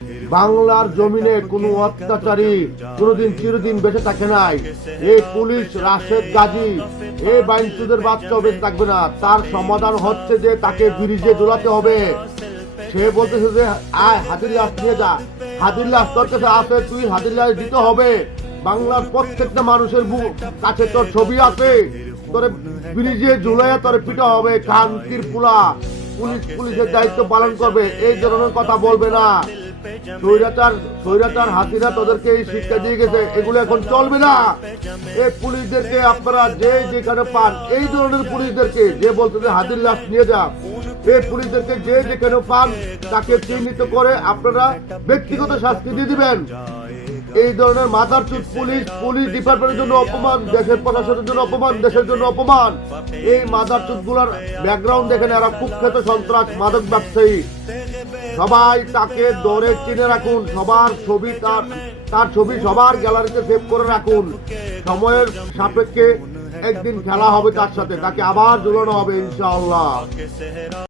বাংলার জমিনে কোনো অত্যাচারী কোনোদিন চিরদিন বেঁচে থাকে নাই। এই পুলিশ রাশেদ গাজী এই বাইনচুদের বাচ্চাও বেঁচে থাকবে না। তার সমাধান হচ্ছে যে তাকে ব্রিজে ঝুলাতে হবে। সে বলতেছে যে আয় হাতির লাশ নিয়ে যা, হাতির লাশ তোর কাছে আছে, তুই হাতির লাশ দিতে হবে। বাংলার প্রত্যেকটা মানুষের কাছে তোর ছবি আছে, তোরে ব্রিজে ঝুলাইয়া তোরে পিটা হবে। কান্তির পুলা পুলিশের দায়িত্ব পালন করবে, এই ধরনের কথা বলবে না। স্বৈরাচার হাসিনা তোদেরকে এই শিক্ষা দিয়ে গেছে, এগুলো এখন চলবে না। এই পুলিশদেরকে আপনারা যে যেখানে পান, এই ধরনের পুলিশদেরকে যে বলতে যে হাতির লাশ নিয়ে যা, এই পুলিশদেরকে যে যেখানে পান তাকে চিহ্নিত করে আপনারা ব্যক্তিগত শাস্তি দিয়ে দিবেন। এই ধরনের মাথারচুত পুলিশ ডিপার্টমেন্টের জন্য অপমান, দেশের প্রশাসনের জন্য অপমান, দেশের জন্য অপমান। এই মাথারচুত গুলার ব্যাকগ্রাউন্ড দেখেন, এরা কুখ্যাত সন্ত্রাস, মাদক ব্যবসায়ী। সবাই তাকে ধরে চিনে রাখুন, সবার ছবি তার ছবি সবার গ্যালারিতে সেভ করে রাখুন। সময়ের সাপেক্ষে একদিন খেলা হবে তার সাথে, তাকে আবার ঝুলানো হবে ইনশাআল্লাহ।